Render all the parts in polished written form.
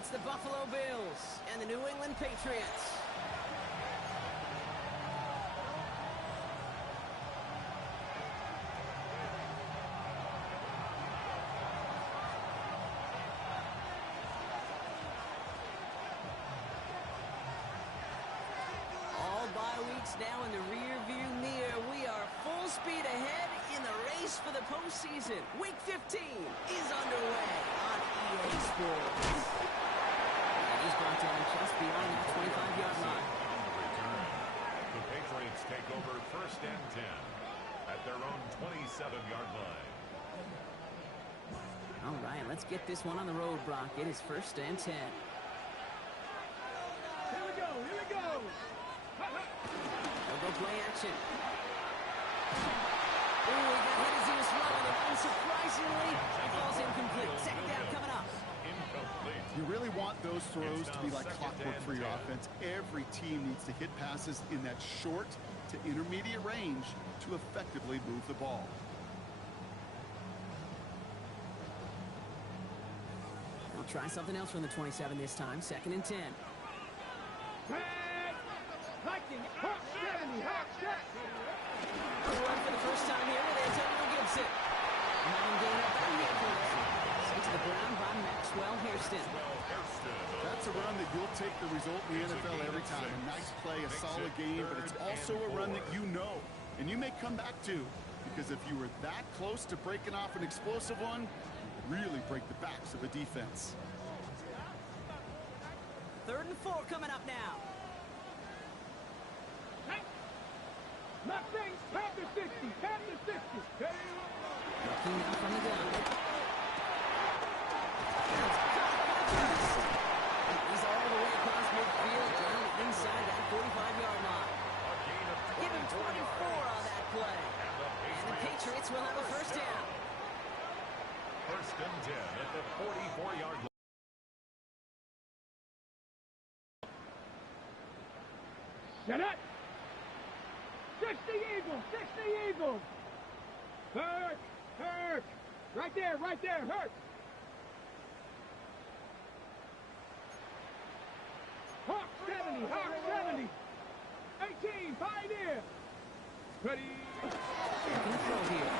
It's the Buffalo Bills and the New England Patriots. All bye weeks now in the rear-view mirror. We are full speed ahead in the race for the postseason. Week 15 is underway on EA Sports. He's brought down just beyond that 25-yard line. The Patriots take over 1st and 10 at their own 27-yard line. All right, let's get this one on the road, Brock. It is 1st and 10. Here we go, here we go. They'll go play action. Ooh, he got hit as he was running, and unsurprisingly, it falls incomplete. Second down coming up. You really want those throws to be like clockwork for your offense. Every team needs to hit passes in that short to intermediate range to effectively move the ball. We'll try something else from the 27 this time. 2nd and 10. Viking, Hawk 70, Hawk 70. Run for the first time here with Antonio Gibson. Now gain up the ankle. Sent to the ground by Maxwell Hairston. That's a run that you'll take the result in the NFL every time. A nice play, a solid game, but it's also a run that you know, and you may come back to, because if you were that close to breaking off an explosive one, you really break the backs of a defense. 3rd and 4 coming up now. Nothing, tap to 60, tap to 60. Looking now from the gun. He's all the way across midfield, down inside that 45-yard line. Give him 24 on that play. And the Patriots will have a 1st down. 1st and 10 at the 44-yard line. Set up. 60 Eagles, 60 Eagles. Hurt, hurt. Right there, hurt. Hawk 70, Hawk 70. 18, Pioneer. Ready. Second throw here.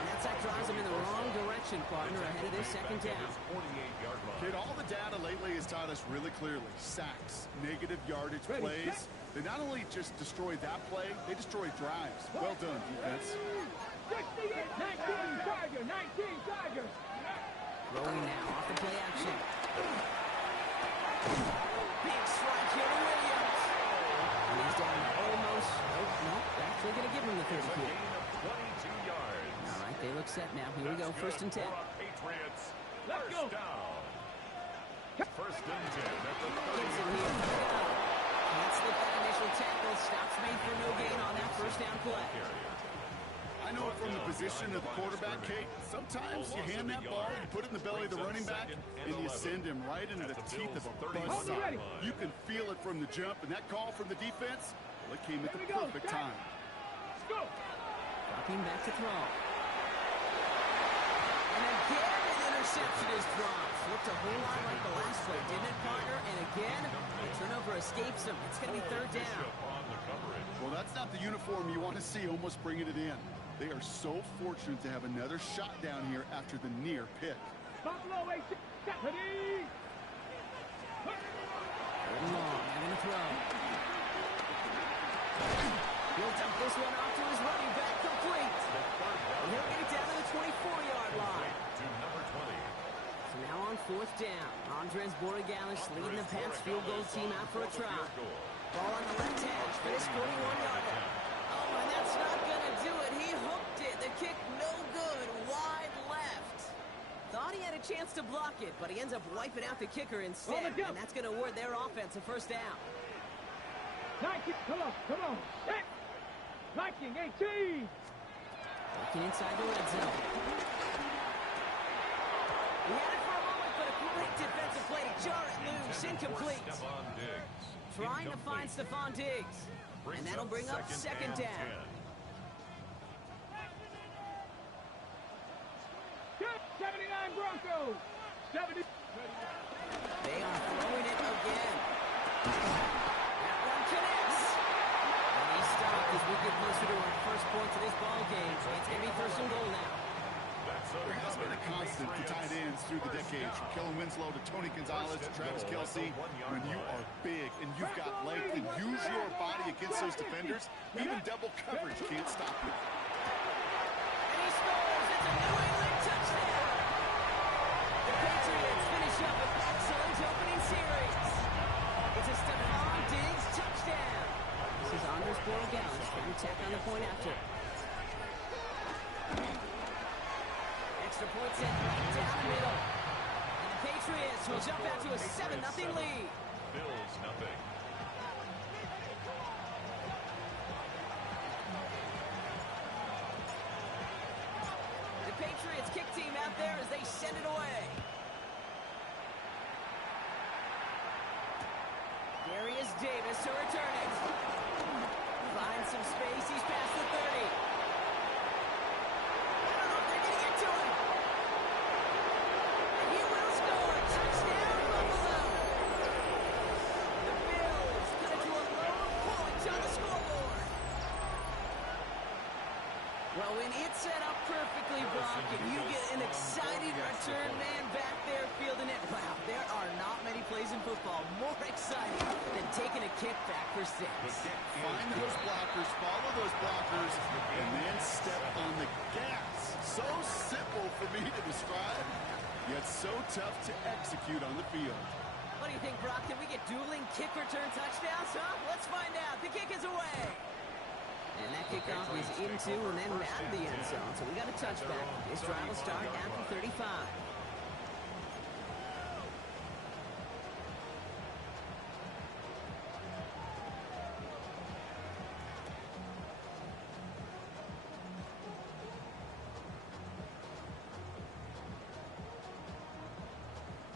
And that drives him in the wrong direction, partner, ahead of this 2nd down. Kid, all the data lately has taught us really clearly. Sacks, negative yardage plays. They not only just destroy that play, they destroy drives. Well done, defense. 68, 19, Tiger, 19, Tiger. Throwing now off the play action. Big strike here to Williams. And he's down almost. Nope, actually going to give him the 30 here. 22 yards. All right, they look set now. Here we go, 1st and 10. Patriots. Let's go. Down. 1st and 10 at the 30. Gibson here. Can't slip that initial tackle. Stops made for no gain on that 1st down play. I know from the position of the quarterback, Kate, sometimes you hand that ball, you put it in the belly of the running back, and you send him right into the teeth of a buzzsaw. You can feel it from the jump, and that call from the defense, well, it came at the perfect time. Let's go. Dropping back to throw. And again, an interception is dropped. Looked a whole lot like the last play, didn't it, partner? And again, the turnover escapes him. It's going to be 3rd down. Well, that's not the uniform you want to see almost bringing it in. They are so fortunate to have another shot down here after the near pick. Buffalo 8, ready. Long, and going to throw. He'll dump this one off to his running back, complete. And he'll get it down to the 24-yard line. So now on 4th down, Andres Borregalis leading the Pats field goal team out for a try. Ball on the left hash for this 41-yarder. Oh, and that's not going to do it. He hooked it. The kick no good, wide left. Thought he had a chance to block it, but he ends up wiping out the kicker instead. And that's going to award their offense a 1st down. 19, come on. Set. Viking 18. Looking inside the red zone. He had it for a moment, but a great defensive play to jar it loose. Incomplete. Trying to find Stephon Diggs. And that'll bring up 2nd down. 79 Broncos. 70. They are throwing it again. That one connects. And he stopped as we get closer to our first point to this ball game. It's going to be first and goal now. There has been a constant for tight ends through the decades, from Kellen Winslow to Tony Gonzalez to Travis Kelce. When you are big and you've got length and use your body against those defenders, even double coverage can't stop you. And he scores. It's a New England touchdown. The Patriots finish up an excellent opening series. It's a Stephon Diggs touchdown. This is Andres Borregales trying to tack on the point after. Extra point set right down the middle. And the Patriots will jump out to a 7-0 lead. Bills nothing. The Patriots kick team out there as they send it away. Darius Davis to return it. Finds some space. He's past the 30. I don't know if they're going to get to him. And he will score. Touchdown, Buffalo. The Bills cut it to a row of points on the scoreboard. Well, when it's set up perfectly, Brock, and you get an exciting return man back there fielding it, wow, there are not many plays in football more exciting than taking a kick back for 6. Find those blockers, follow those blockers, and then step on the gas. So simple for me to describe, yet so tough to execute on the field. What do you think, Brock? Can we get dueling kick return touchdowns, huh? Let's find out. The kick is away. And that kickoff is into and then out of the end zone. So we got a touchback. This drive will start after 35.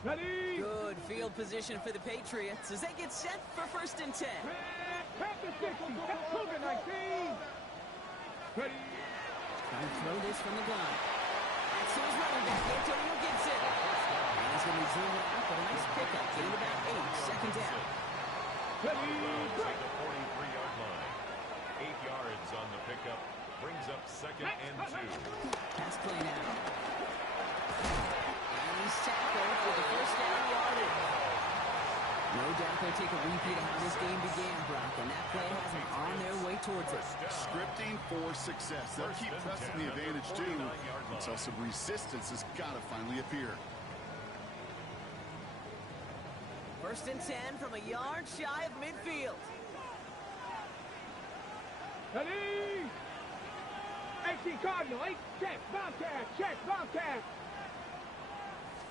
Ready? Good field position for the Patriots as they get set for first and 10. Pass the stick. Cougar 19. Ready? Trying to throw this from the gun. That's his running back, Antonio Gibson. And he's going to zoom it out, but a nice pickup. Gain about 8, second down. Ready? At the 43-yard line. 8 yards on the pickup. Brings up second and 2. Pass play now. And he's tackled for the first down yardage. No doubt they'll take a repeat of how this game began, Brock, and that play has them on their way towards it. Scripting for success. They'll keep pressing the advantage, too, until some resistance has got to finally appear. First and 10 from a yard shy of midfield. Ready? 18 Cardinal. 8. Check. Bobcat. Check. Bobcat.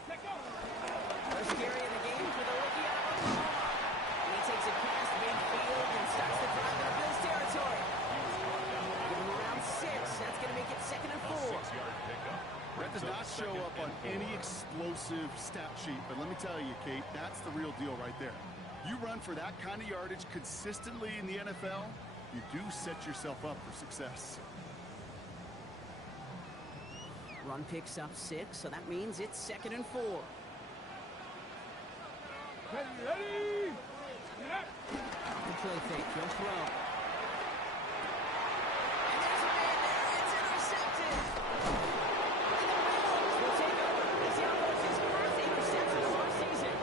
Let go. First carry of the game for the rookie out of Oklahoma. And he takes it past midfield and starts the drive into Bills territory. Give him around 6. That's going to make it second and 4. 6-yard pickup. That does not show up on any explosive stat sheet, but let me tell you, Kate, that's the real deal right there. You run for that kind of yardage consistently in the NFL, you do set yourself up for success. Run picks up 6, so that means it's second and 4. Ready? Yep. The play fake, he'll throw. And there's a man there, it's intercepted. And the Bills will take over as he unloads his first interception of our season.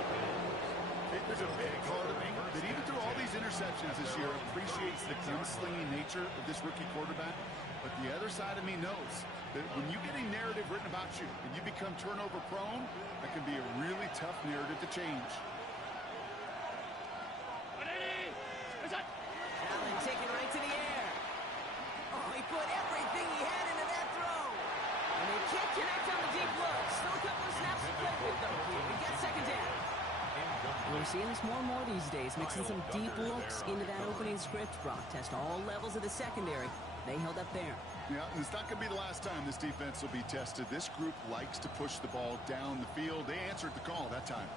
There's a big part of me that even through all these interceptions this year appreciates the gunslinging nature of this rookie quarterback. But the other side of me knows that when you get a narrative written about you and you become turnover prone, that can be a really tough narrative to change. Allen taken right to the air. Oh, he put everything he had into that throw. And they can't connect on the deep look. Still a couple of snaps to play with, though. We got second down. We're seeing this more and more these days, mixing some deep looks into that opening script. Brock test all levels of the secondary. They held up there. Yeah, and it's not going to be the last time this defense will be tested. This group likes to push the ball down the field. They answered the call that time.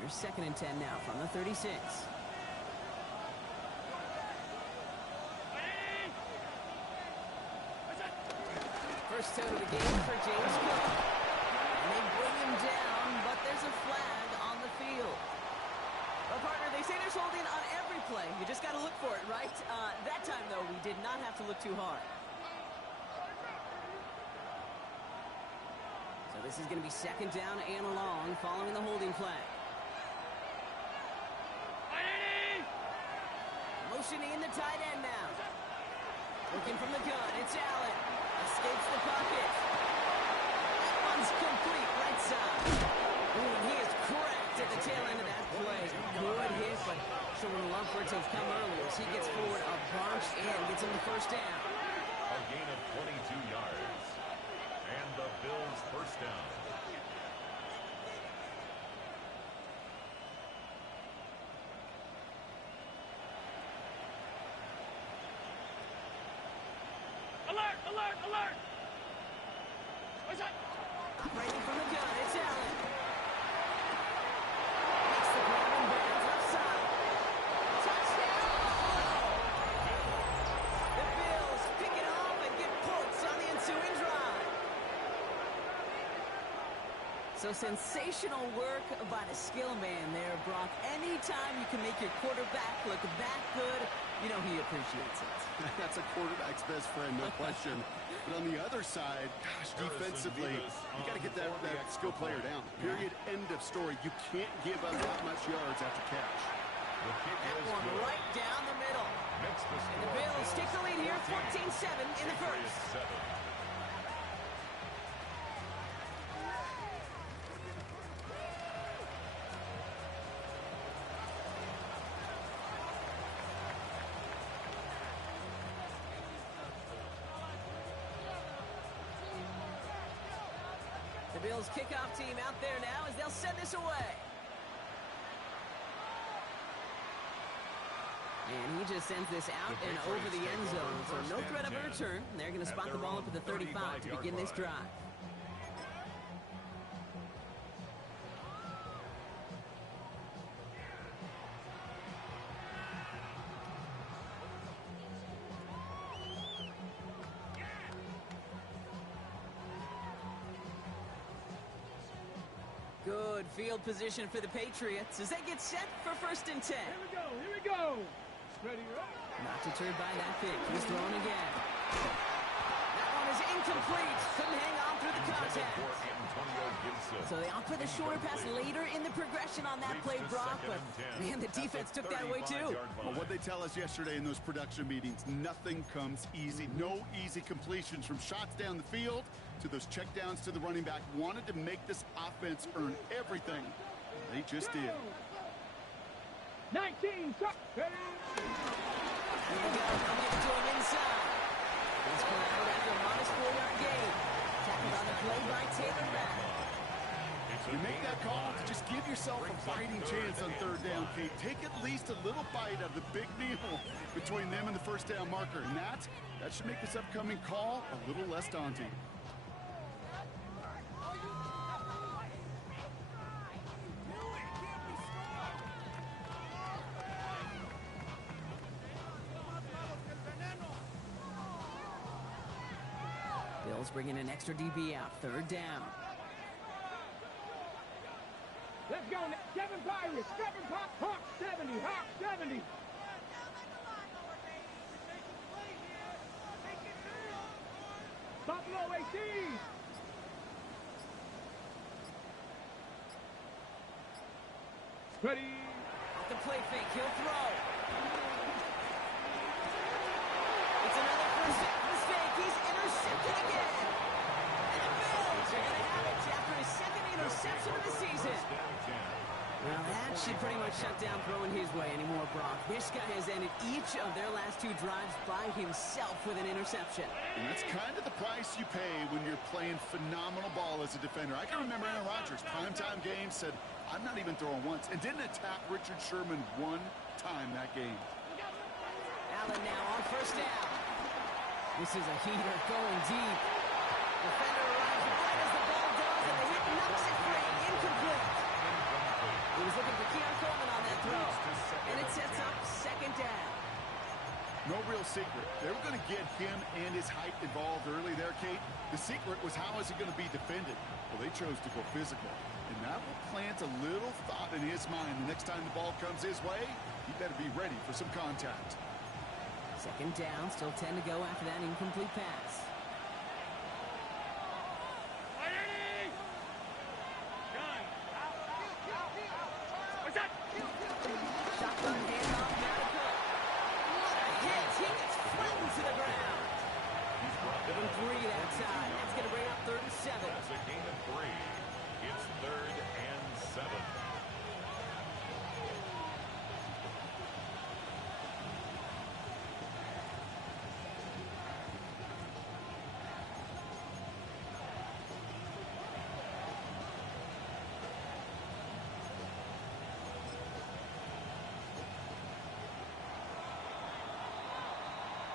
You're second and 10 now from the 36. first out of the game for James Cook. And they bring him down, but there's a flag on the field. Well, partner, they say there's holding on every play. You just got to look for it, right? That time, though, we did not have to look too hard. So this is going to be second down and long following the holding flag. Motioning in the tight end now. Looking from the gun, it's Allen. Escapes the pocket. That one's complete, right side. Ooh, and he is cracked at the tail end of that play. Good hit, but showing love for it to have come earlier as he gets forward a bunch and gets him the first down. A gain of 22 yards. And the Bills first down. Alert! Alert! Alert! What's that? Operating from the gun, it's Allen. Makes the grab and bounds left side. Touchdown! The Bills pick it off and get points on the ensuing drive. So sensational work by the skill man there, Brock. Anytime you can make your quarterback look that good, you know he appreciates it. That's a quarterback's best friend, no question. But on the other side, gosh, defensively, you got to get that skill player down. Period. End of story. You can't give up that much yards after catch. That One right down the middle. And the Bills take the lead here, 14-7 in the first. The Bills kickoff team out there now as they'll send this away. And he just sends this out and over the end zone. So no threat of a return. They're going to spot the ball up at the 35 to begin this drive. Good field position for the Patriots as they get set for first and 10. Here we go. Here we go. Ready, ready. Not deterred by that pick. He's throwing again. That one is incomplete. Couldn't hang on through the contact. So they opt for the shorter pass later in the progression on that play, Brock. But, man, the defense took that away, too. Well, what they tell us yesterday in those production meetings, nothing comes easy. No easy completions from shots down the field to those checkdowns to the running back. Wanted to make this offense earn everything. They just did. 19, top. Ready. Here we go. They'll give it to him inside. He's corralled after a modest 4-yard gain. Tackled on the play by Taylor Mack. You make that call to just give yourself a fighting chance on third down, Kate. Take at least a little bite out of the big deal between them and the first down marker. And that should make this upcoming call a little less daunting. Bills bringing an extra DB out. Third down. Let's go. Kevin Pirates. Kevin Pop. Hawk 70. Hawk 70. Buffalo 18. Ready. Off the play fake. He'll throw. It's another first down mistake. He's intercepted again. And the Bills are going to have it after his second interception of the season. Well, that should pretty much shut down throwing his way anymore, Brock. This guy has ended each of their last two drives by himself with an interception. And that's kind of the price you pay when you're playing phenomenal ball as a defender. I can remember Aaron Rodgers, primetime game, said, I'm not even throwing once, and didn't attack Richard Sherman one time that game. Allen now on first down. This is a heater going deep. Defender arrives right as the ball does, and the hit knocks it free. Incomplete. He was looking for Keon Coleman on that throw. And it sets up second down. No real secret. They were going to get him and his height involved early there, Kate. The secret was how is he going to be defended? Well, they chose to go physical. And that will plant a little thought in his mind. The next time the ball comes his way, he better be ready for some contact. Second down, still 10 to go after that incomplete pass. Shotgun handoff, now to Cook. What a hit! He gets flattened to the ground. Give him 3 that time. That's going to bring up 3rd and 7. That's a gain of 3. It's 3rd and 7.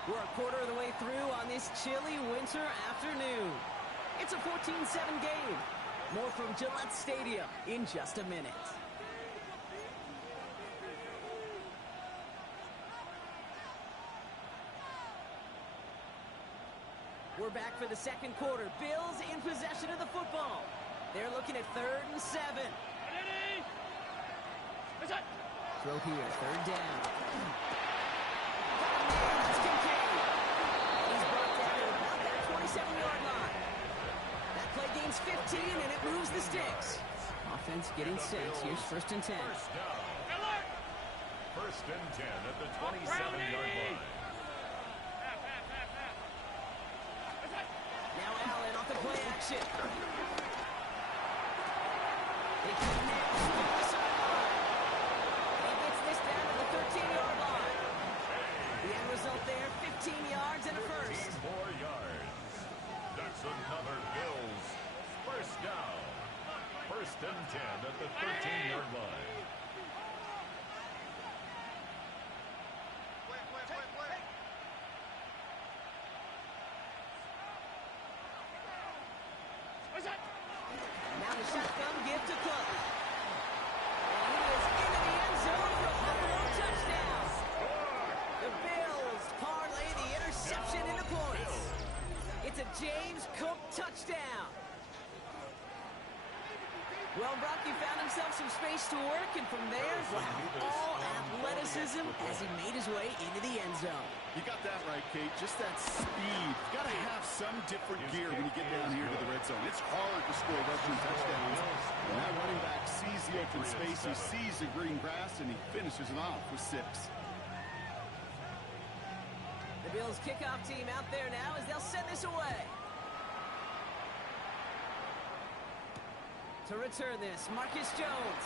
We're a quarter of the way through on this chilly winter afternoon. It's a 14-7 game. More from Gillette Stadium in just a minute. We're back for the second quarter. Bills in possession of the football. They're looking at 3rd and 7. Throw here, 3rd down. He's brought down at about their 27-yard line. That play gains 15, and it moves the sticks. Offense getting set. Here's 1st and 10. First and 10 at the 27-yard line. Now Allen off the play action. They come now from the sideline. He gets this down to the 13-yard line. The end result there, 15 yards and a first. 15 more yards. That's another Bills first down. 1st and 10 at the 13-yard line. Now the shotgun give to Cook. And he is into the end zone for a Buffalo touchdown. The Bills parlay the interception into points. It's a James Cook touchdown. Well, Brock, he found himself some space to work, and from there, wow, all athleticism as he made his way into the end zone. You got that right, Kate. Just that speed. You got to have some different gear when you get down here to the red zone. It's hard to score rushing touchdowns. And that running back sees the open space, he sees the green grass, and he finishes it off with 6. The Bills kickoff team out there now as they'll send this away. To return this, Marcus Jones.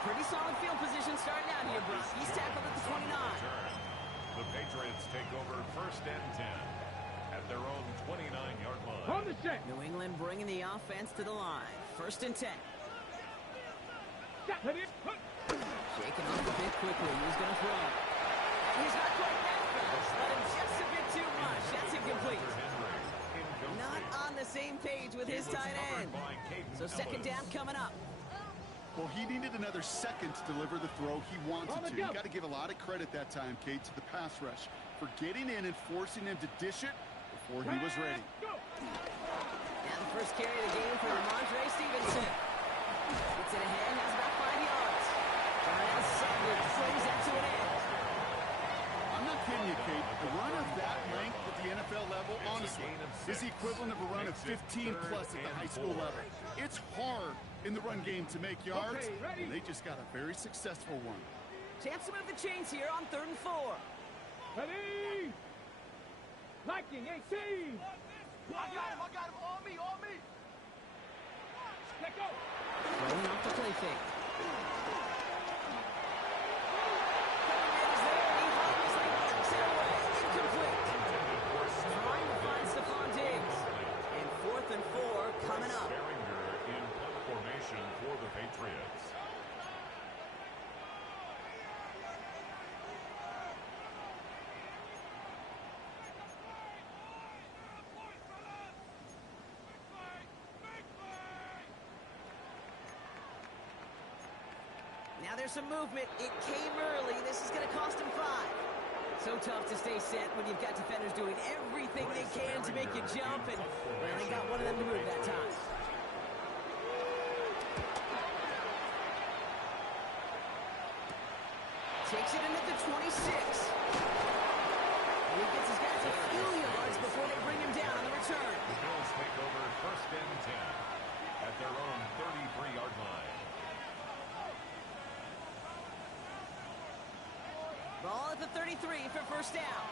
Pretty solid field position starting out here, Brock. He's tackled at the 29. The Patriots take over 1st and 10 at their own 29-yard line. On the check. New England bringing the offense to the line. 1st and 10. Shaking off a bit quickly. He's going to throw. And he's not quite that fast. Let him just a bit too much. That's incomplete. Not on the same page with his tight end. So 2nd down coming up. Well, he needed another second to deliver the throw he wanted to. You got to give a lot of credit that time, Kate, to the pass rush for getting in and forcing him to dish it before he was ready. Now the first carry of the game for Ramondre Stevenson. Gets it ahead, has about 5 yards. Darnell Savage brings that to an end. I'm not kidding you, Kate. A run of that length at the NFL level, honestly, is the equivalent of a run of 15-plus at the high school level. It's hard in the run game to make yards, and they just got a very successful one. Chance to move the chains here on 3rd and 4. Ready? Liking 18. I got him, on me. Let go. Rolling off the play fake. And 4 coming up. In punt formation for the Patriots. Now there's some movement. It came early. This is going tough to stay set when you've got defenders doing everything they can to make you jump, and well, they got one of them to move that time. Takes it into the 26. And he gets his guys a few yards before they bring him down on the return. The Bills take over 1st and 10 at their own 33-yard line. Ball at the 33 for first down.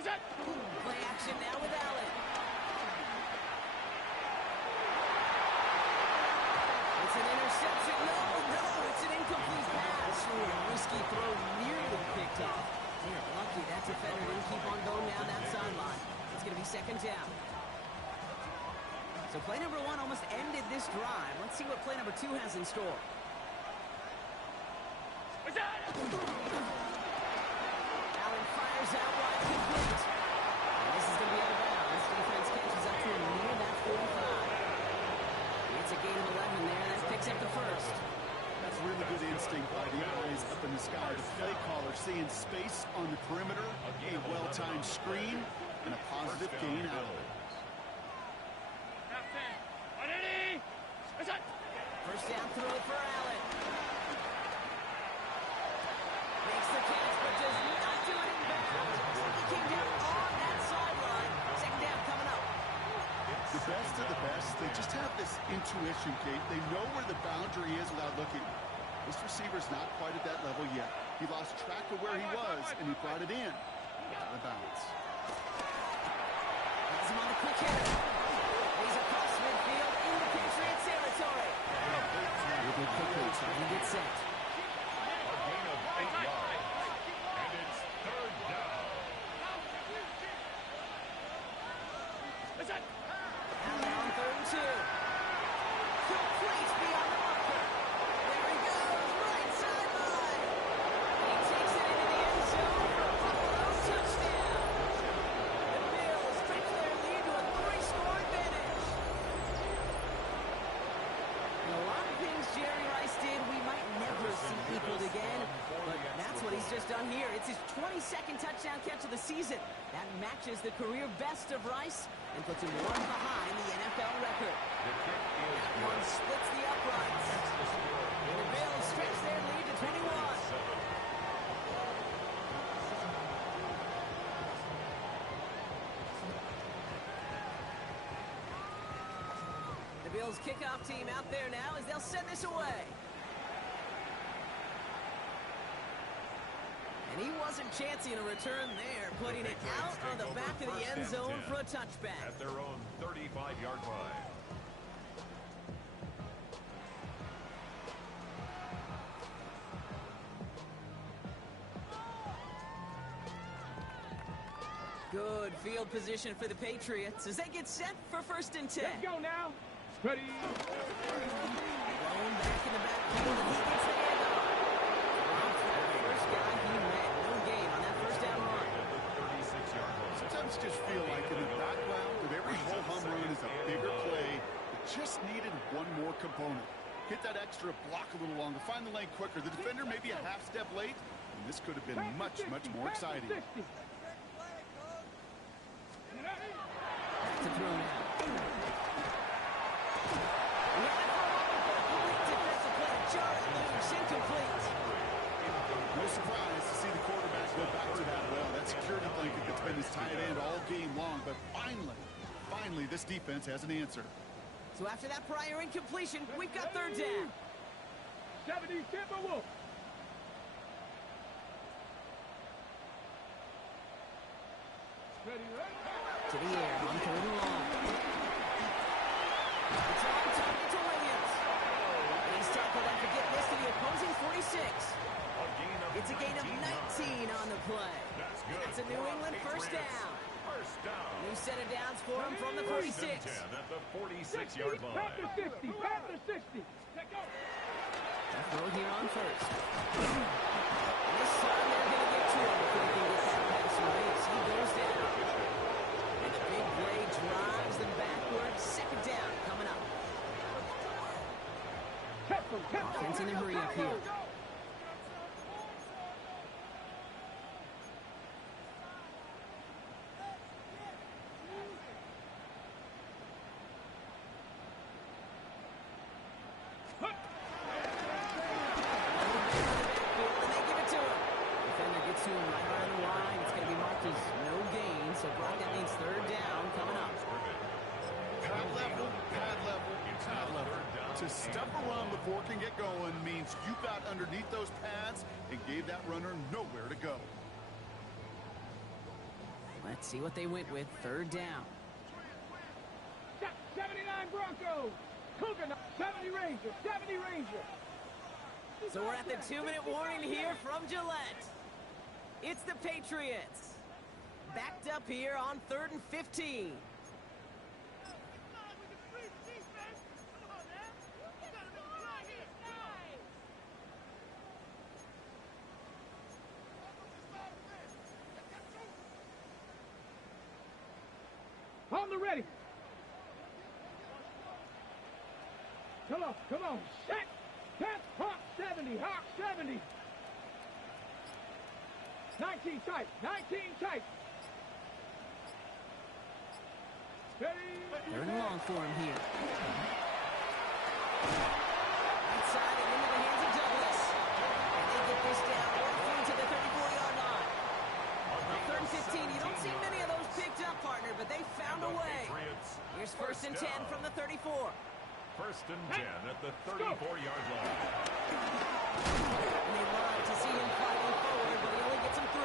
Play action now with Allen. It's an interception. No, it's an incomplete pass. Ooh, a risky throw nearly picked off. They're lucky that defender didn't keep on going down that sideline. It's going to be 2nd down. So play number 1 almost ended this drive. Let's see what play number 2 has in store. Allen fires out wide, complete. And this is going to be out of bounds. Defense catches up to him near that 45. It's a gain of 11 there. That picks up the first. That's really good instinct by the eyes up in the sky. The play caller seeing space on the perimeter, a well-timed screen, and a positive gain out of it. First down throw for Allen. Makes the catch, but does not do it in bounds. He came down on that sideline. 2nd down coming up. The best of the best, they just have this intuition, Kate. They know where the boundary is without looking. This receiver's not quite at that level yet. He lost track of where he was, and he brought it in. Out of bounds. Has him on the quick hitter. He's across midfield into Patriots territory. Trying to get set. A gain of 8 yards. And it's 3rd down. Allen on 3rd and 2. Complete beyond the marker. There he goes, right sideline. He takes it into the end zone for a Buffalo touchdown. The Bills stretch their lead to a 3-score advantage. And a lot of things Jerry Rice did we might never see equaled again, but that's what he's just done here. It's his 22nd touchdown catch of the season. That matches the career best of Rice and puts him one behind the NFL record. That one splits the uprights. And the Bills stretch their lead to 21. The Bills kickoff team out there now as they'll send this away. And he wasn't chancing a return there, putting it out on the back of the end zone for a touchback. At their own 35-yard line. Good field position for the Patriots as they get set for 1st and 10. Let's go now. Ready. Thrown back in the backfield, and he gets the handoff. First guy he met. No gain on that 1st down run. 36-yard line. Sometimes just feel like in the background of every whole home run is a bigger play. It just needed one more component. Hit that extra block a little longer. Find the lane quicker. The defender may be a half step late, and this could have been much more exciting. Back to throw now. Defensive play to Charlie Lynch, incomplete. No surprise to see the quarterback go back to that well. That security blanket that's been his tight end all game long, but finally, this defense has an answer. So after that prior incompletion, we've got 3rd down. 70 Timberwolves. Ready. To the air, on 3rd and long. It's on target to Williams. And he's tackled after getting this to the opposing 46. It's a gain of 19 on the play. That's a New England 1st down. New set of downs for him from the 46. At the 46-yard line. Panther 60. Panther 60. That throw here on 1st. This time they're going to get to him before he can get that pass away. He goes down. And the big play drives them backwards. 2nd down coming up. Offense in a hurry up here. in the backfield, and they give it to him. Defender gets to him right around the line. It's going to be marked as no gain, so Brock, that means third down coming up. Pad level, pad level, pad level. To stuff around before it can get going means you got underneath those pads and gave that runner nowhere to go. Let's see what they went with. Third down. 79 Broncos. Cougar, 70 Ranger, 70 Ranger. So we're at the 2-minute warning here from Gillette. It's the Patriots. Backed up here on 3rd and 15. On the ready. Come on. Set. Catch. Hawk 70. Hawk 70. 19 tight. 19 tight. Steady. Third and long for him here. Outside and into the hands of Douglas. And they get this down through to the 34-yard line. On 3rd and 15, you don't see many of those picked up, partner, but they found a way. Here's 1st and 10 from the 34. 1st and 10 at the 34-yard line. And they love to see him fighting forward, but he only gets him 3.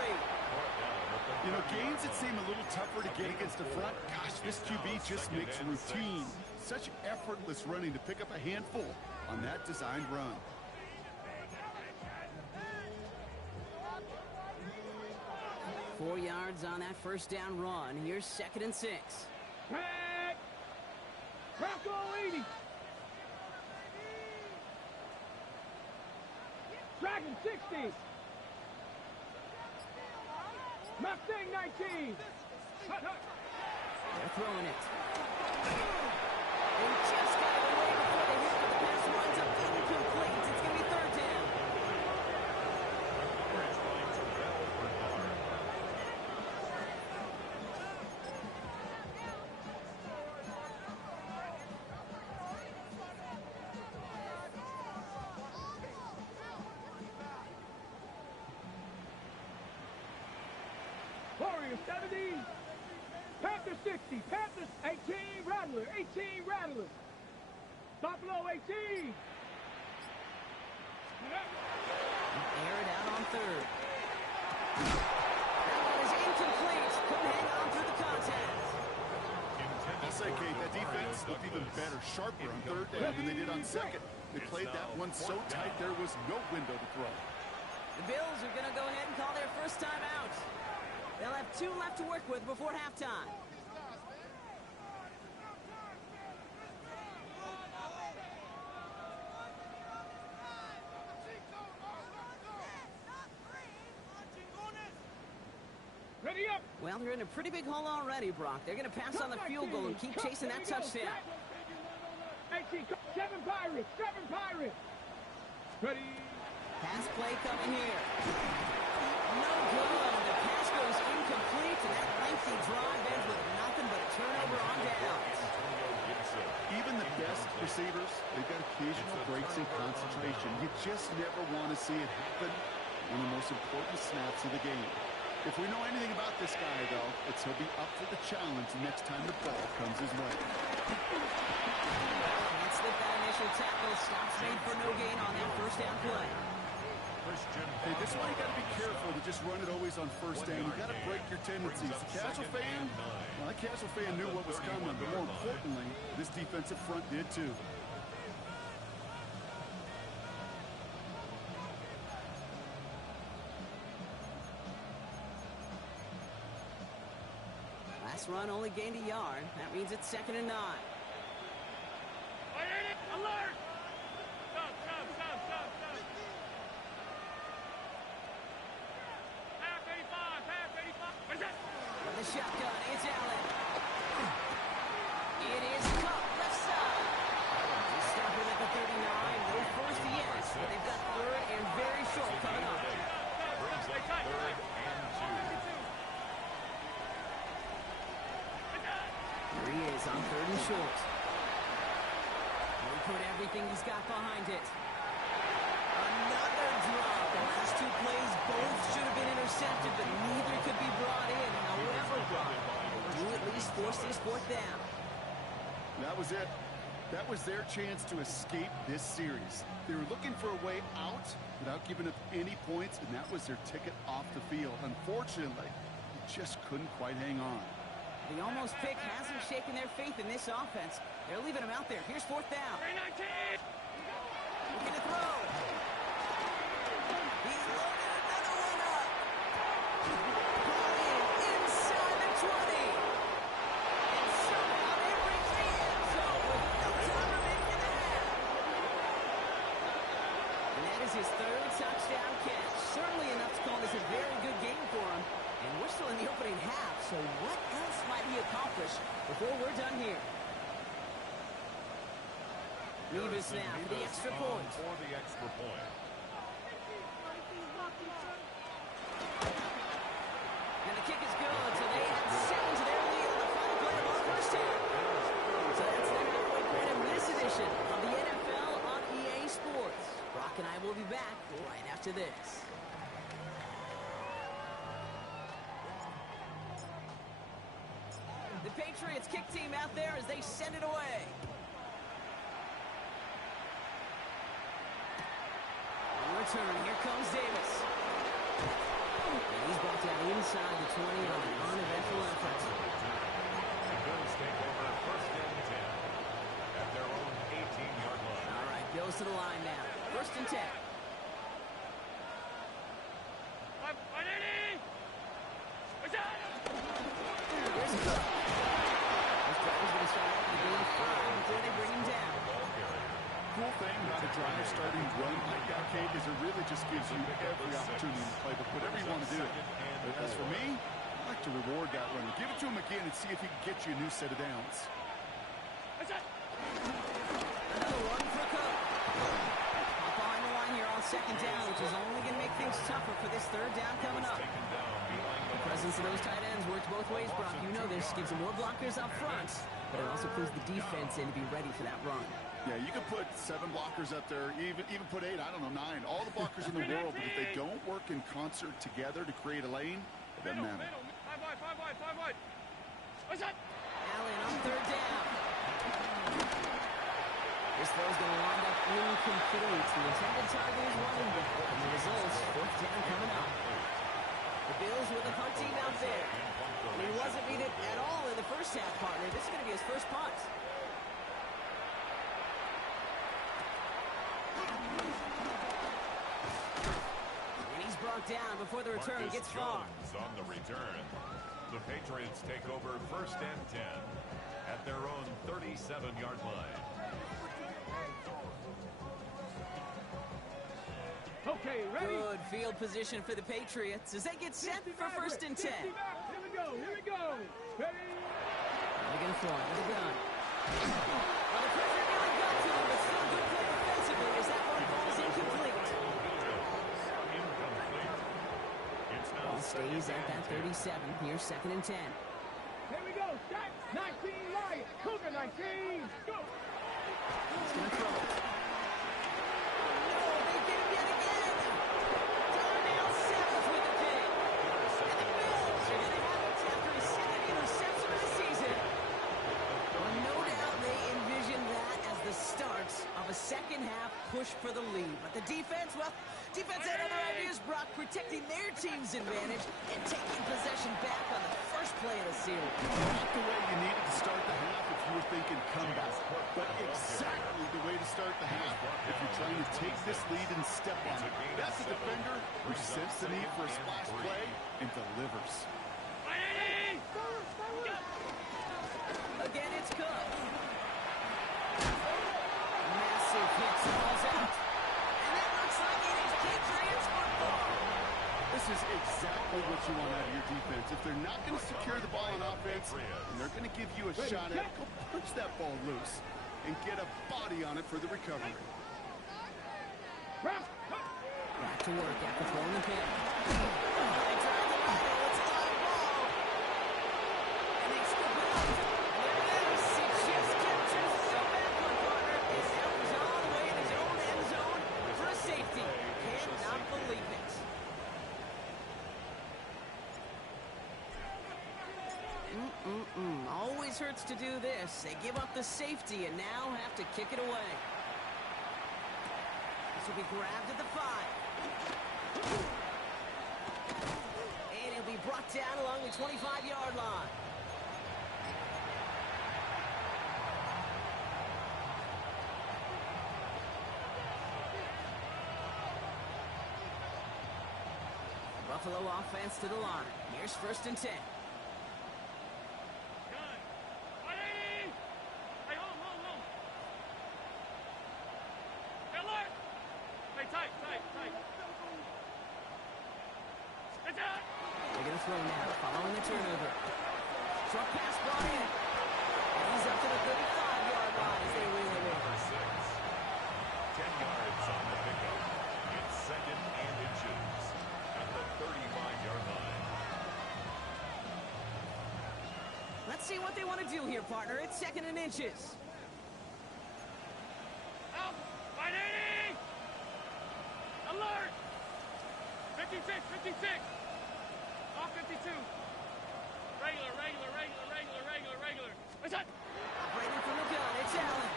You know, gains that seem a little tougher to get against the front, gosh, this QB just makes routine. Such effortless running to pick up a handful on that designed run. Four yards on that first down run. Here's 2nd and 6. Back. Bronco 80. Dragon 60. Mustang 19. They're throwing it. They just got it away before the hit, but the pass runs up incomplete. It's going to be 3rd down. Warrior 70. Panther 60. Panthers 18. Rattler 18. Rattler. Buffalo 18. Air it out on 3rd. That one is incomplete. Couldn't hang on through the contact. I'll say, Kate, that defense looked even better, sharper on 3rd down than they did on 2nd. They played that one so tight there was no window to throw. The Bills are going to go ahead and call their first time out. They'll have 2 left to work with before halftime. Ready up. Well, they're in a pretty big hole already, Brock. They're going to pass on the field goal and keep chasing that touchdown. 18. 7 Pirates. 7 Pirates. Ready. Pass play coming here. No good. The pass goes incomplete, and that lengthy drive ends with nothing but a turnover on downs. Even the best receivers, they've got occasional breaks in concentration. You just never want to see it happen on the most important snaps of the game. If we know anything about this guy, though, it's he'll be up for the challenge next time the ball comes his way. Can't slip that initial tackle. Stops made for no gain on that first down play. Hey, this is why you got to be careful to just run it always on 1st down. You got to break your tendencies. The casual fan, well, that casual fan knew what was coming, but more importantly, this defensive front did too. Last run only gained a yard. That means it's 2nd and 9. Alert! Stop. Half 85. What is that? From the shotgun, it's Allen. It is Cup, left side. They stop it at the 39. No first yet, but they've got 3rd and very short coming up. Brings up 3rd and 2. Here he is on 3rd and short. He'll put everything he's got behind it. Another drive. down. That was it. That was their chance to escape this series. They were looking for a way out without giving up any points, and that was their ticket off the field. Unfortunately, they just couldn't quite hang on. The almost pick hasn't shaken their faith in this offense. They're leaving him out there. Here's fourth down. Looking to throw. He's loaded another one up. Inside the 20. And somehow they reach the end zone with no time remaining in the half. And that is his third touchdown catch. Certainly enough to call this a very good game for him. And we're still in the opening half, so what else might he accomplish before we're done here? Leave us now for the extra point. For the extra point. And the kick is good, so they add 7 to their lead on the final play of our first half. So that's the halfway point of this edition of the NFL on EA Sports. Brock and I will be back right after this. The Patriots kick team out there as they send it away. On return, here comes Davis. And he's brought down inside the 20 on an uneventful effort. The Bills take over first and 10 at their own 18-yard line. All right, Bills to the line now. First and 10. Here's a throw. This driver's going to start out with a gain of 5 before they bring him down. Cool thing about a drive starting run like that, Kate, is it really just gives you every opportunity in the playbook, whatever you want to do. But as for me, I like to reward that runner. Give it to him again and see if he can get you a new set of downs. Another run for Cook. Up behind the line here on second down, which is only going to make things tougher for this third down coming up. The presence of those tight ends works both ways, Brock. You know this. Gives them more blockers up front, but it also clues the defense in to be ready for that run. Yeah, you could put 7 blockers up there, even put 8, I don't know, 9. All the blockers in the world, but if they don't work in concert together to create a lane, it doesn't matter. Five wide. What's that? Allen on third down. This throw's going to wind up incomplete. The intended target is running back, and the results, fourth down coming up. The Bills with a punt team out there. And he wasn't needed at all in the first half, partner. This is going to be his first punt. And he's brought down before the return gets far. On the return, the Patriots take over first and 10 at their own 37-yard line. Okay, ready? Good field position for the Patriots as they get set for first and 10. Here we go. Ready? They're going to fly with a gun. Well, the pressure really got to him, but still good play defensively as that one falls incomplete. Ball stays at that 37. Here's second and 10. Here we go. Start. 19 right. Cougar 19. Go. He's going to throw it. Second half push for the lead. But the defense, well, defense had other ideas, Brock, protecting their team's advantage and taking possession back on the first play of the series. Not the way you needed to start the half if you were thinking comeback, but exactly the way to start the half if you're trying to take this lead and step on it. That's a defender who sensed the need for a splash play and delivers. Again, it's Cook. Hits falls out. And that looks like it is Patriots football. This is exactly what you want out of your defense. If they're not going to secure the ball on offense, and they're going to give you a shot at it, go punch that ball loose and get a body on it for the recovery. Back to work after throwing the pin. They drive the ball. It's a live ball. And they scoop it up. There it is. He just captures the back one, partner. And that was all the way in his own end zone for a safety. Cannot believe it. Always always hurts to do this. They give up the safety and now have to kick it away. This will be grabbed at the 5. And he'll be brought down along the 25-yard line. Buffalo offense to the line. Here's 1st and 10. They're going to throw now, following the turnover. Short pass brought in. And he's up to the 35-yard line as they wheel it in. 10 yards on the pickup. It's 2nd and inches at the 35-yard line. Let's see what they want to do here, partner. It's 2nd and inches. Out! 580! Alert! 56, 56! Off 52. Regular. What's that? Operating from the gun, it's Allen.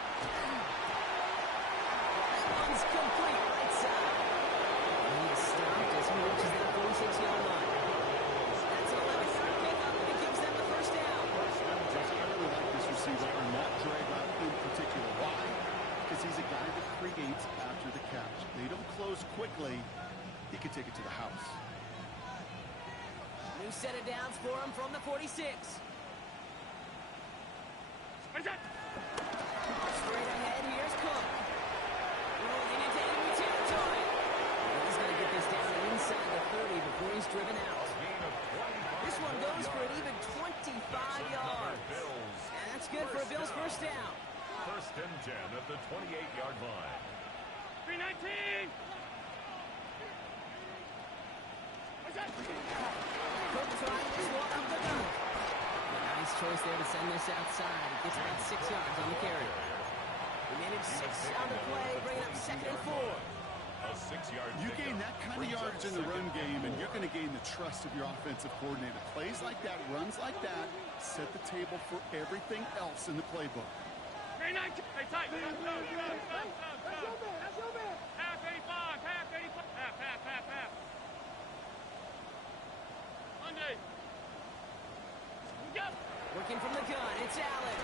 That one's complete, right side. And he is stopped as he reaches that 46-yard line. That's an 11-yard pickup, and it gives them the 1st down. I really like this receiver and that drag route in particular. Why? Because he's a guy that creates after the catch. They don't close quickly. He can take it to the house. New set of downs for him from the 46. What's that? Straight ahead, here's Cook. Rolling into enemy territory. He's going to get this down inside the 30 before he's driven out. This one goes for an even 25 yards. And that's good for a Bills 1st down. 1st and 10 at the 28-yard line. 319! What's that? Cook trying this one up the gun. Nice choice there to send this outside. He gets about 6 yards on the carry. He managed 6 on the play, bringing up 2nd and 4. A 6-yard You gain that kind of yardage in the run game, and you're going to gain the trust of your offensive coordinator. Plays like that, runs like that, set the table for everything else in the playbook. 319! Hey, tight! Go! That's your man! Half 85! Half! Monday! Go! Working from the gun, it's Allen.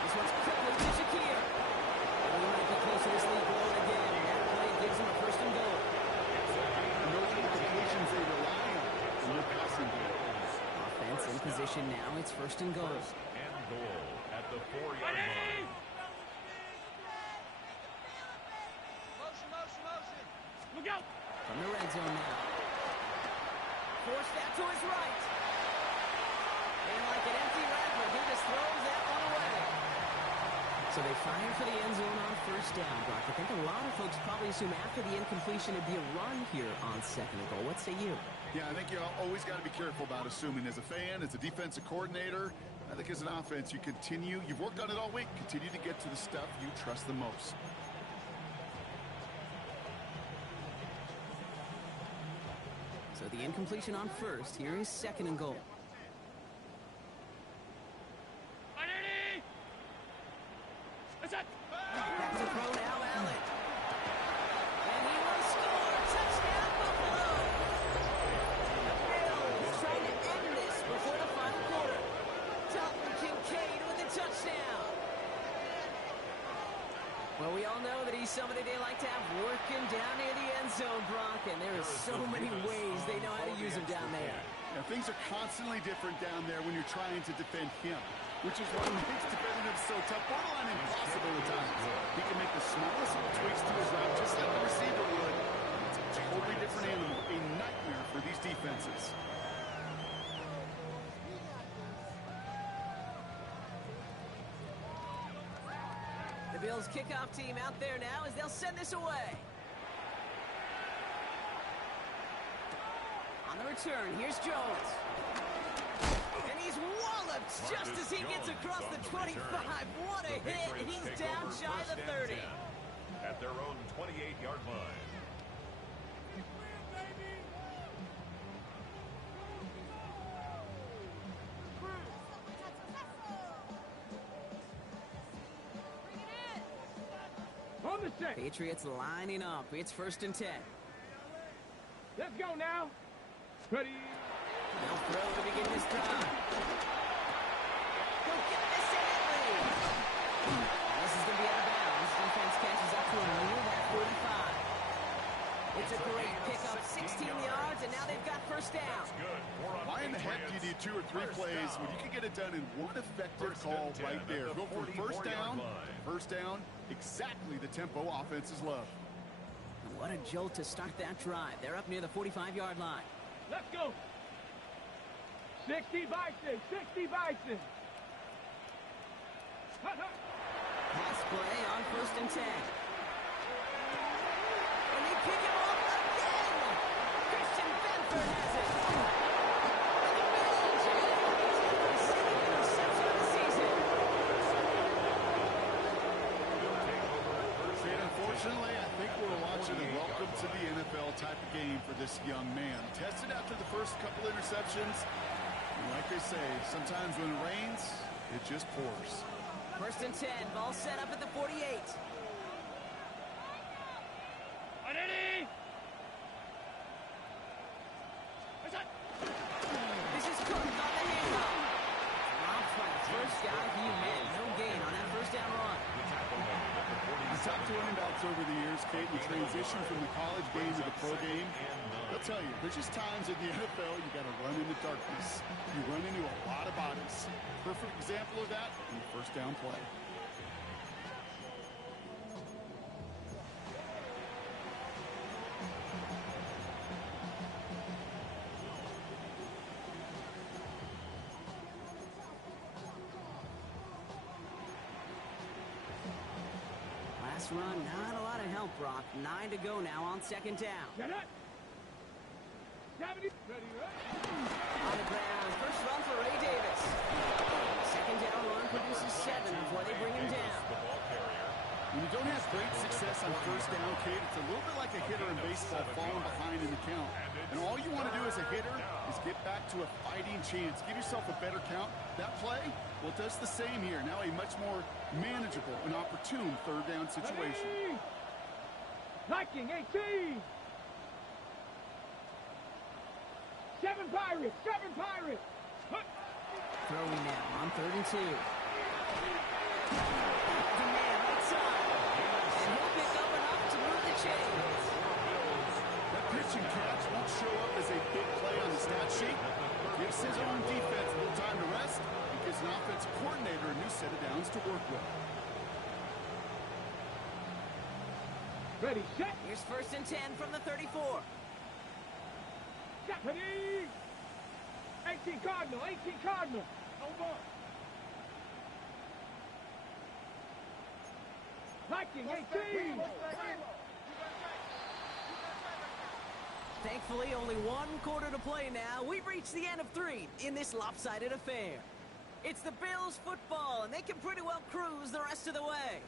This one's quickly to Shakir. And he might be close to this lead goal again. And that play gives him a 1st and goal. And those are the completions they rely on in their passing game. Offense in position now. It's 1st and goal. and goal at the 4-yard line. Motion! Look out! From the red zone now. Forced out to his right. And like an empty wrapper, he just throws that one away. So they fire for the end zone on 1st down, Brock. I think a lot of folks probably assume after the incompletion it'd be a run here on 2nd and goal. What say you? Yeah, I think you always got to be careful about assuming. As a fan, as a defensive coordinator, I think as an offense, you've worked on it all week, continue to get to the stuff you trust the most. So the incompletion on 1st. Here is 2nd and goal. 180! What's that? Back to throw now, Allen. And he will score. Touchdown, Buffalo. The Bills trying to end this before the final quarter. Dalton Kincaid with the touchdown. Well, we all know that he's somebody they like to have working down near the end zone, Brock, and there are so many ways they know how to use him down there. Now, things are constantly different down there when you're trying to defend him, which is what makes defending him so tough, borderline impossible at times. He can make the smallest little tweaks to his route, just like the receiver would. It's a totally different animal, a nightmare for these defenses. The Bills kickoff team out there now as they'll send this away. On the return, here's Jones. And he's walloped just as he gets across the 25. What a hit. He's down shy of the 30. At their own 28-yard line. set. Patriots lining up. It's 1st and 10. Let's go now. Ready. They'll throw to begin this drive. He'll get this in. This is going to be out of bounds. Defense catches up to him near that 45. It's a great pickup, 16 yards, and now they've got 1st down. Why in the heck do you do 2 or 3 plays when you can get it done in one effective call right there? Go for 1st down, 1st down, exactly the tempo offenses love. What a jolt to start that drive. They're up near the 45-yard line. Let's go. 60 Bison, 60 Bison. Pass play on 1st and 10. And they pick him off again. Christian Benford has it. And the Bills are going to get their 2nd interception of the season. See, unfortunately, I think we're watching a welcome to the NFL type of game for this young man. Tested after the first couple interceptions. And like they say, sometimes when it rains, it just pours. 1st and 10. Ball set up at the 48. Ready. This is Cook on the handoff. Dropped by the 1st guy he met. No gain on that 1st down run. I've talked to running backs over the years, Kate, and transition from the college game to the pro game. I'll tell you, there's just times in the NFL you got to run into darkness. You run into a lot of bodies. Perfect example of that in the 1st down play. Last run, not a lot of help, Brock. 9 to go now on 2nd down. Get it. 70. Ready. On the ground, 1st run for Ray Davis. 2nd down run produces 7 before they bring him down. When you don't have great success on 1st down, Kate, it's a little bit like a hitter in baseball falling behind in the count. And all you want to do as a hitter is get back to a fighting chance. Give yourself a better count. That play, well, it does the same here. Now a much more manageable and opportune 3rd down situation. Viking 18. 7 Pirates, 7 Pirates. Throwing now on 3rd and 2. The man right side. And he'll pick up enough to move the chains. That pitch and catch won't show up as a big play on the stat sheet. Gives his own defense a little time to rest. It gives an offensive coordinator a new set of downs to work with. Ready, set. Here's 1st and 10 from the 34. Ready. 18 Cardinal, 18 Cardinal. Over. Viking 18. Thankfully, only 1 quarter to play now. We've reached the end of 3 in this lopsided affair. It's the Bills football, and they can pretty well cruise the rest of the way.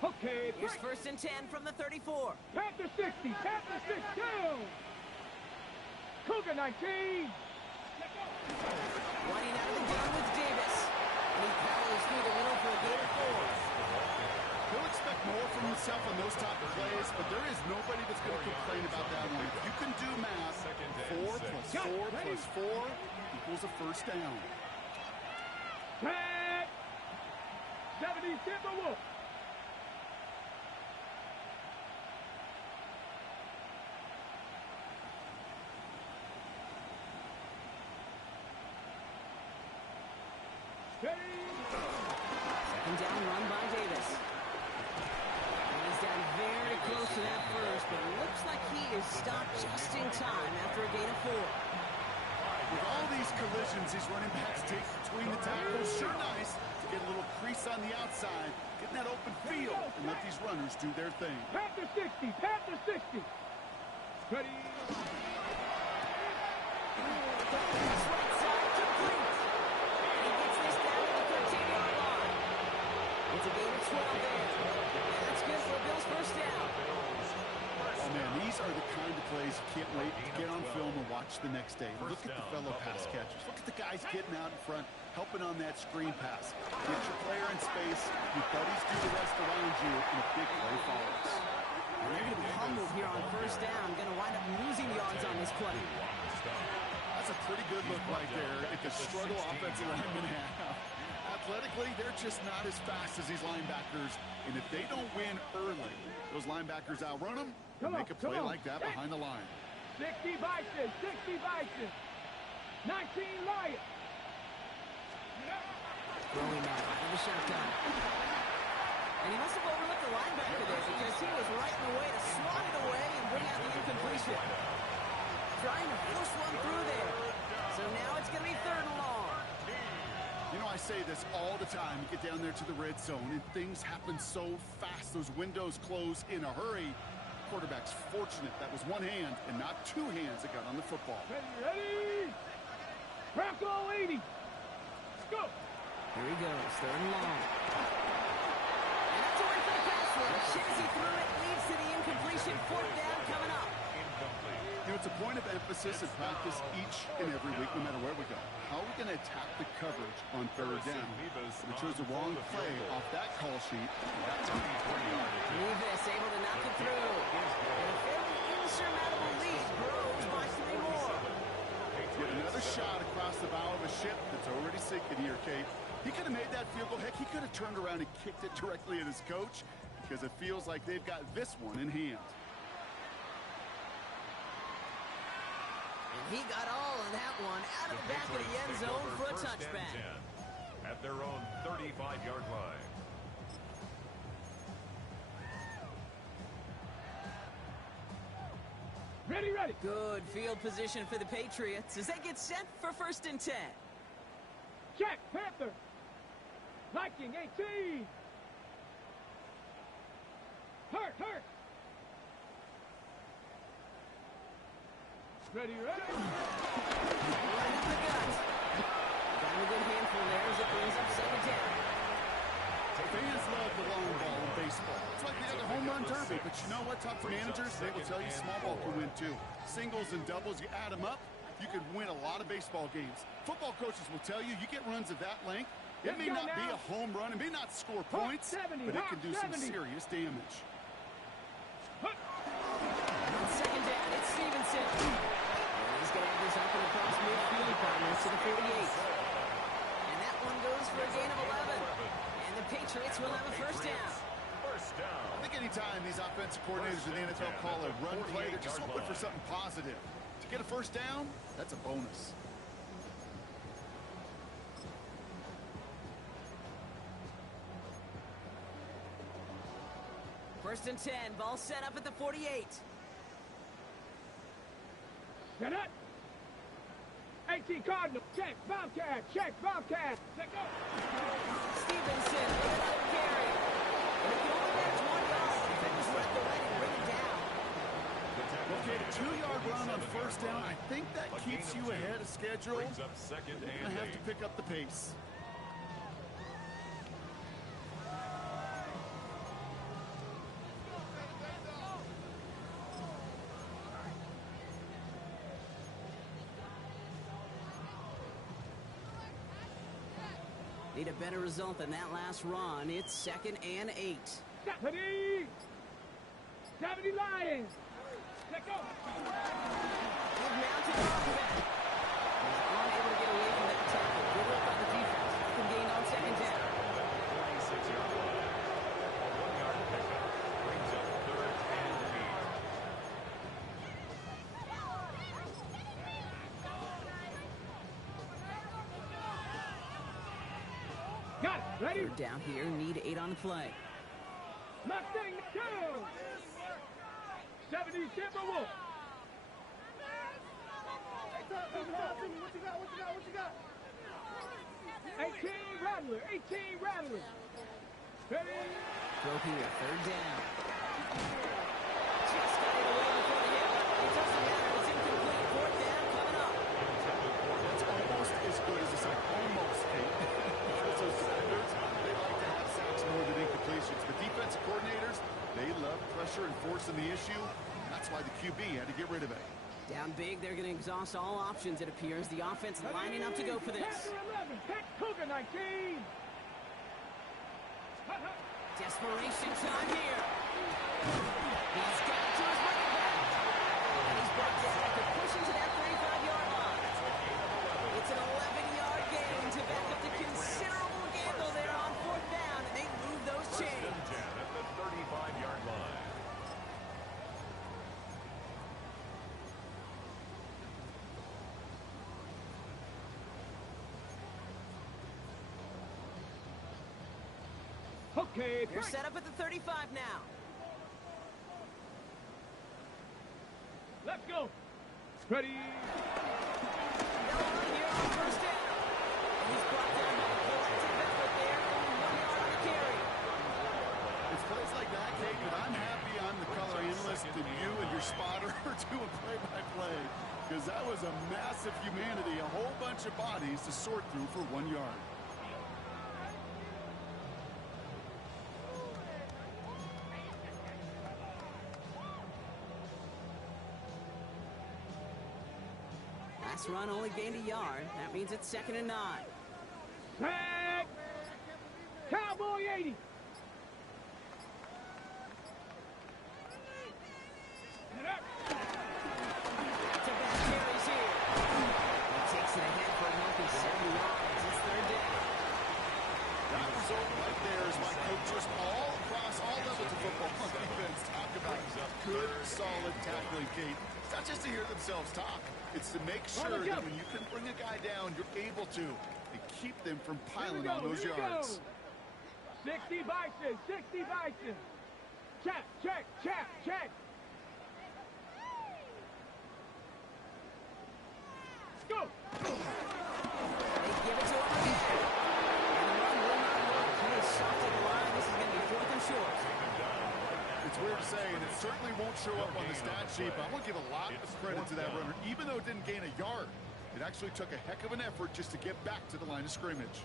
Okay, Here's 1st and 10 from the 34. Panther 60, Panther 6 down. Cougar 19. Running out of the gun with Davis. And he powers through the middle for a gain of 4. He'll expect more from himself on those type of plays, but there is nobody that's going to complain about that one. If you can do math, 4 plus 4 plus 4 equals a 1st down. Tag. 70 Timberwolf. Second down run by Davis. And he's down very close to that 1st, but it looks like he is stopped just in time after a gain of 4. With all these collisions these running backs take between the tackles, sure nice to get a little crease on the outside, get in that open field, and let these runners do their thing. Panther 60, Panther 60. Ready. Right side, complete. And he gets this down to the 13-yard line. It's a gain of 12 there. And that's good for a Bills first down. Oh, man, these are the kind of plays you can't wait to get on film and watch the next day. Look at the fellow pass catchers. Look at the guys getting out in front, helping on that screen pass. Get your player in space. Your buddies do the rest around you, and a big play follows. And they're going to be humbled here on first down. Going to wind up losing yards on this play. That's a pretty good look right there at the struggle offensive linemen have. Athletically, they're just not as fast as these linebackers. And if they don't win early, those linebackers outrun them and make a play like that behind the line. 60 Bison, 60 Bison, 19 Lions. Throwing now out of the shotgun. And he must have overlooked the linebacker there because he was right in the way to swat it away and bring out the incompletion. Trying to force one through there. So now it's going to be 3rd and long. You know, I say this all the time. You get down there to the red zone, and things happen so fast. Those windows close in a hurry. Quarterback's fortunate that was one hand and not two hands that got on the football. Ready? Bronco 80. Go. Here he goes, 3rd and long. And that's away for the pass rush. Shazy threw it, leads to the incompletion. 4th down coming up. You know, it's a point of emphasis and practice each and every week, no matter where we go. How are we going to attack the coverage on 3rd down? We chose the wrong play off that call sheet. Nevis able to knock it through. And a fairly insurmountable lead grows by 3 more. Get another shot across the bow of a ship that's already sinking here, Kate. He could have made that field goal. Heck, he could have turned around and kicked it directly at his coach because it feels like they've got this one in hand. And he got all of that one out of the back of the end zone for a touchback. At their own 35-yard line. Ready, ready. Good field position for the Patriots as they get set for 1st and 10. Check, Panther. Viking 18. Hurt. Ready, ready. Right up the gut. Got a good handful there as it brings up 2nd down. Fans love the long ball in baseball. It's like the other home run derby, but you know what? Talk to managers, they will tell you small ball can win too. Singles and doubles, you add them up, you could win a lot of baseball games. Football coaches will tell you, you get runs of that length, it may not be a home run, it may not score points, but it can do some serious damage. On 2nd down, it's Stevenson. And he's going to have this up and across midfield, partners to the 48. And that one goes for a gain of 11. And the Patriots will have a 1st down. I think anytime these offensive coordinators in the NFL call a run play, they're just hoping for something positive. To get a 1st down, that's a bonus. First and 10, ball set up at the 48. Get it. 18 Cardinal. Check, Bobcat. Check, Bobcat. Let go. Stevenson with another carry. And if he only managed 1 yard, the defenders were at the right and bring it down. Okay, a 2-yard run on 1st down. I think that keeps you ahead of schedule. You're going to have to pick up the pace. Need a better result than that last run. It's 2nd and 8. 70 Lions. Let go. Good mounted offense. He's unable to get away from that tackle. Good work by the defense. Second gain on 2nd down. 46-yard line. A 1-yard pickup brings up 3rd and 8. Got it. Ready. 3rd down here. Need 8 on the play. Mustang 2. 70 Timberwolf. What you got? 18 Rattler. 18 Rattler. Ready. Throw here. 3rd down. Just got it away before the hit. It doesn't matter. It's incomplete. 4th down coming up. pressure and forcing the issue. That's why the QB had to get rid of it. Down big, they're going to exhaust all options, it appears. The offense lining up to go for this. Cougar 19. Desperation time here. He's got it to his running back. And he's brought down after pushing to that 35-yard line. It's an 11-yard gain to back up the considerable gamble there on fourth down, and they move those chains. First and 10 at the 35-yard line. Okay, They're set up at the 35 now. let's go. Ready. They'll run here on first down. And he's brought down by a collective effort there, only 1 yard on the carry. It's plays like that, Kate, that I'm happy I'm the color analyst and you and your spotter are doing play-by-play. Because that was a massive humanity, a whole bunch of bodies to sort through for 1 yard. Last run only gained a yard. That means it's 2nd and 9. Back. Cowboy 80. Back-to-back carries here. He takes it ahead for a healthy 7 yards. It's 3rd down. That result right there is why coaches all across all levels of football on defense talk about good, solid tackling, Kate. It's not just to hear themselves talk. It's to make sure that when you can bring a guy down, you're able to and keep them from piling on those yards. 60 Bison, 60 Bison. Check, check, check, check. Go. They give it to him again. And the run will not work. He is soft at the line. This is going to be 4th and short. It's weird to say, and it certainly won't show up on the stat sheet, but I want to give a lot of credit to that runner. Even though it didn't gain a yard, it actually took a heck of an effort just to get back to the line of scrimmage.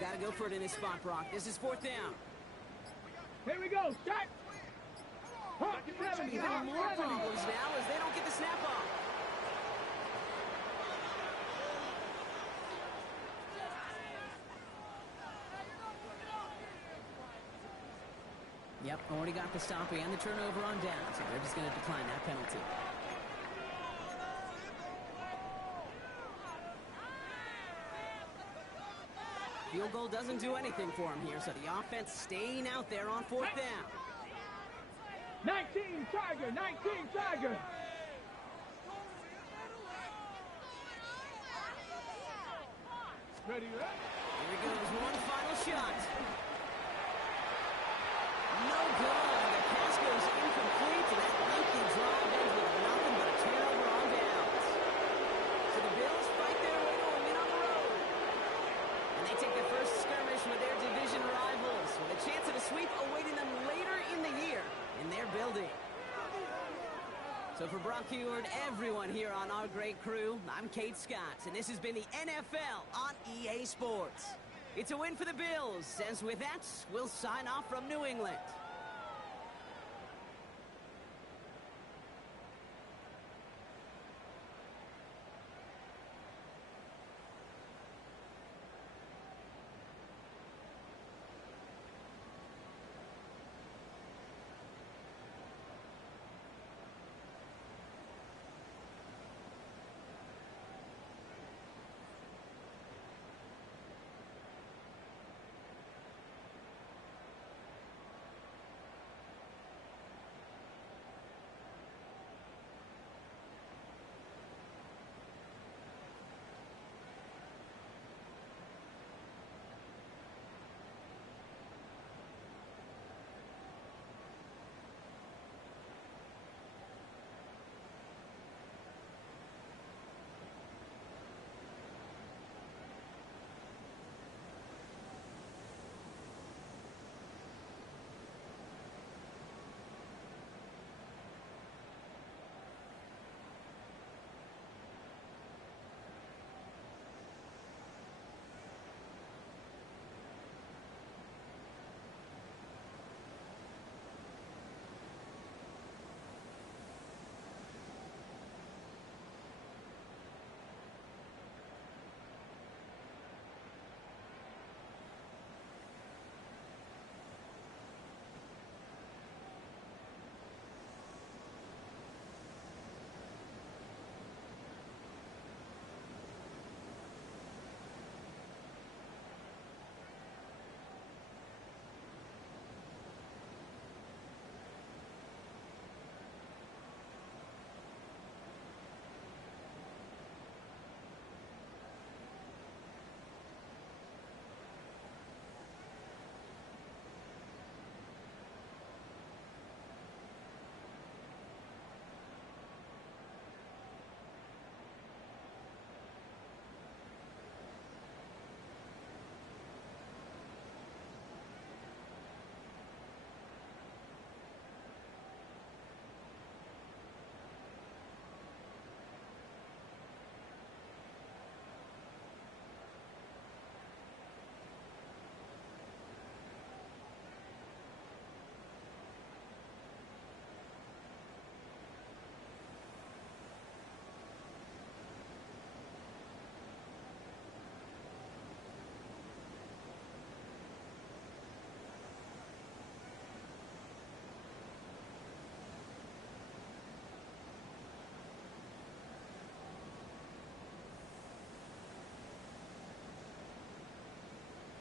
Got to go for it in this spot, Brock. This is 4th down. Here we go. Shot. Hawk 70. Even Hawk more 70. problems now as they don't get the snap off. Yep, already got the stop and the turnover on down, so they're just going to decline that penalty. Field goal doesn't do anything for him here, so the offense staying out there on 4th down. 19 Tiger, 19 Tiger. Ready, right? Here he goes, one final shot. No good. The pass goes incomplete, and that lengthy drive ends with nothing but a turnover on downs. So the Bills fight their way to a win on the road. And they take their first skirmish with their division rivals, with a chance at a sweep awaiting them later in the year in their building. So for Brock Heward, everyone here on our great crew, I'm Kate Scott, and this has been the NFL on EA Sports. It's a win for the Bills, as with that, we'll sign off from New England.